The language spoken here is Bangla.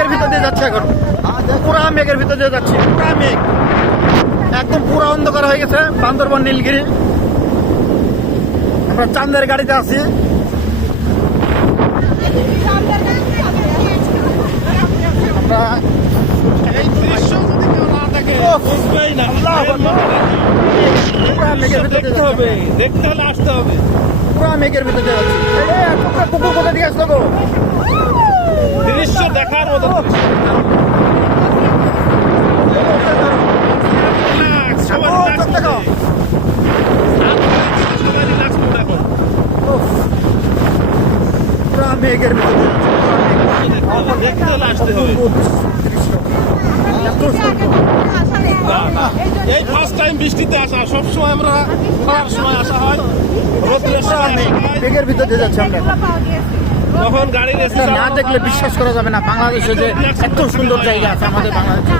মেঘের ভিতর দিয়ে যাচ্ছে এখন, পুরা মেঘের ভিতর দিয়ে যাচ্ছি, পুরা মেঘ, একদম পুরা অন্ধকার হয়ে গেছে বান্দরবান নীলগিরি। আমরা চাঁদের গাড়িতে আছি। আমরা এই দৃশ্য যদি কেউ না দেখে বুঝবেই না। পুরা মেঘের ভিতর দেখতে হবে, দেখতে হলে আসতে হবে। পুরা মেঘের ভিতর দিয়ে যাচ্ছি। পুকুর কোথা থেকে আসলো গো? দৃশ্য দেখার মতো। সবাই relax করো। সবাই relax করো দেখো। পুরা মেঘের ভিতর দিয়ে যাচ্ছি, পুরা মেঘ। দেখতে হলে আসতে হবে। এত সুন্দর। এই ফার্স্ট টাইম বৃষ্টিতে আসা, সবসময় আমরা খরার সময় আসা হয়, রোদ্রের সময় আসা হয়। মেঘের ভিতর দিয়ে যাচ্ছি আমরা। তখন গাড়ির এসি এটা না দেখলে বিশ্বাস করা যাবে না, বাংলাদেশে যে এত সুন্দর জায়গা আছে আমাদের বাংলাদেশে।